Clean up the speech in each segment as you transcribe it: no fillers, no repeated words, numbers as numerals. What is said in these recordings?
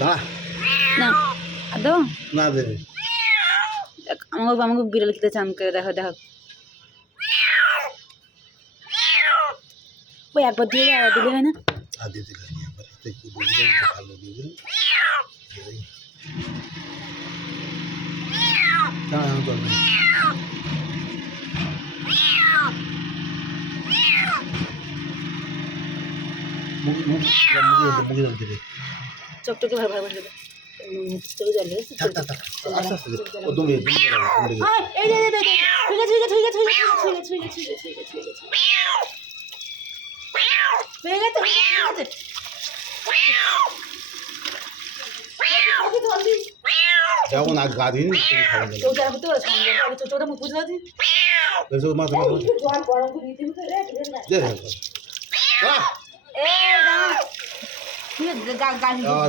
দাঁড়া না আদো না দেবে আমাকে আমাকে বিড়াল খেতে চান করে দেখো দেখো ওই একবার দিয়ে দিলে হয় না আর দিতে পারি একবার একটু ভালো দিবে না চল মুখে জল দেবে চকটকে ভাই ভাই বসে চলে জল দেবে থাক থাক থাক আস্তে আস্তে ও দমে এই দে ঠিক আছে ঠিক আছে যখন আজ গা দিন চোখটা মুখ বুঝলা দিন মাছ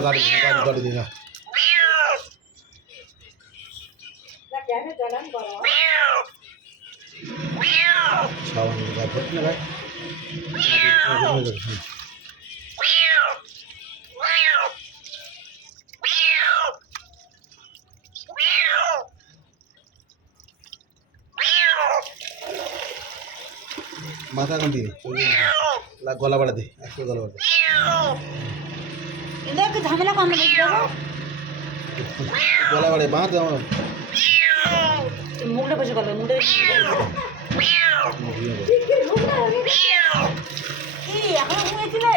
গাড়ি গাড়ি দিন মাথা কান দিন গলা বাড়া দে একটু গলা বাড়া দে ঝামেলা কম গলা বাড়ে বাঁধ আমার মুখটা বসে গেল মুখটা কি এখন ঘুমিয়েছিলে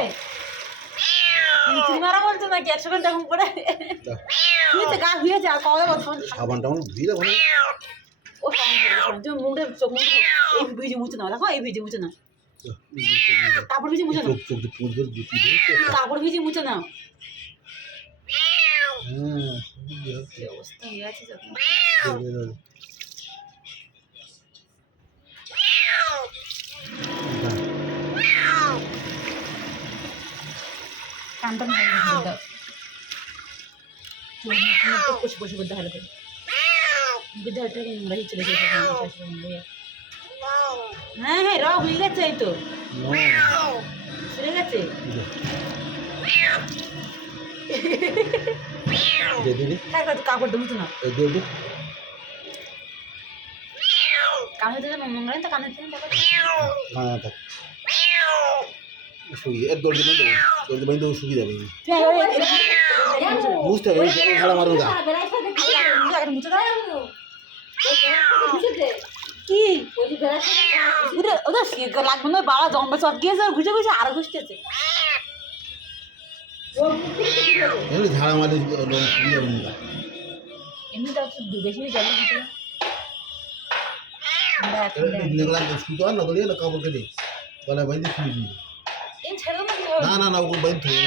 মারা বলছো নাকি 100 ঘন্টা ঘুম পড়ে হয়েছে গা হয়েছে আর কবে বলছেন সাবানটা আমার ভিড়ে ভালো ও তুমি মুখটা চোখ মুখে এই ভিজে মুছে নাও দেখো এই ভিজে মুছে নাও তারপর ভিজে মুছে নাও চোখ পুরো জুতি দে তারপর ভিজে মুছে নাও হ্যাঁ অবস্থা হয়ে আছে যখন কানটা বসে বসে বলতে ভালো করে বিদ্যালয়টাকে নোংরা চলে যেতে হ্যাঁ হ্যাঁ র হয়ে গেছে এই তো সরে গেছে কাপড় দেবো তো না কানে থেকে নোংরা তো কানে থেকে শুকিয়ে এর দৌড় দিবেন দৌড় দিবেন তো শুকিয়ে যাবে বুঝতে হবে ভাড়া মারুন গা কি ওদের লাগবে না বাবা জম্বে চট গিয়েছে আর ঘুষে ঘুষে আরো ঘুষতেছে ঝাড়া মারি এমনি তো বেশি জল ঘুষে শুতে হয় না দৌড়িয়ে না কাপড় কেটে গলায় বাইন্দে শুয়ে দিবে না না না ওগুলো বাইন থাকে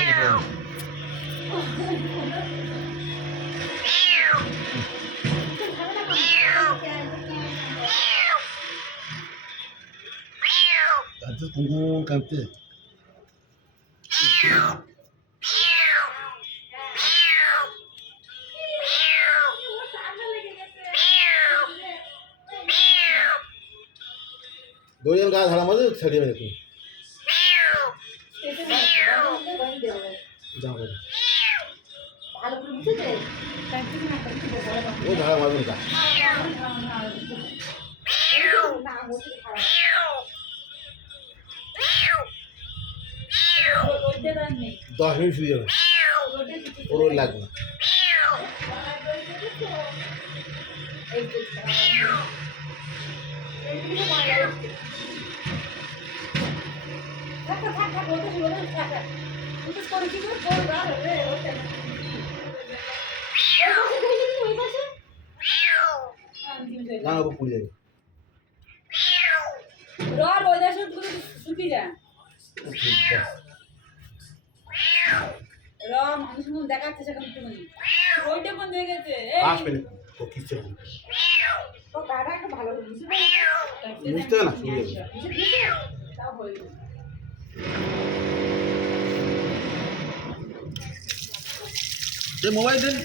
কুকুর কাঁপতে দৌড়িয়ে গা ঝাড়া মাঝে ছেড়ে দেবে তুমি ও ঝাড়া মারবেন গা 10 মিনিট শুয়ে যাবে ওর লাগবে না না ও পুড়ে যাবে শুকিয়ে যায় মানুষ দেখাচ্ছে সেখানে ওইটা কোন হয়ে গেছে আসবে না ও কিচ্ছু ভালো বুঝতে না শুয়ে যাবে মোবাইল দেন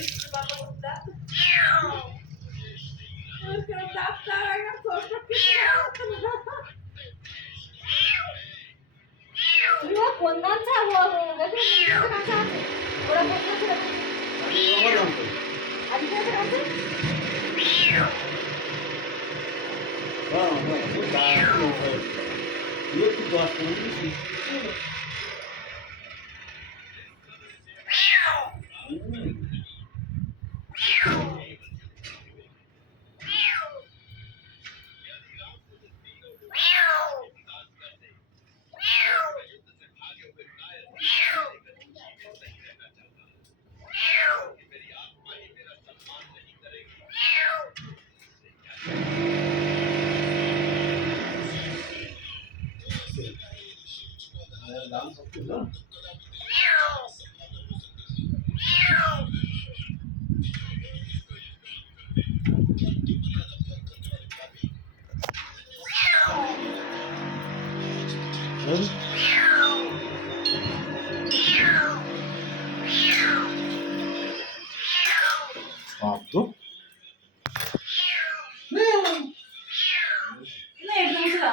শব্দ না এটা গামছা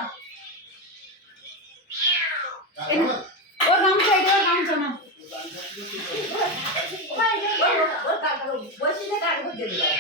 ও গামছা এটা গামছা না বসে না কাট করতে দিলাম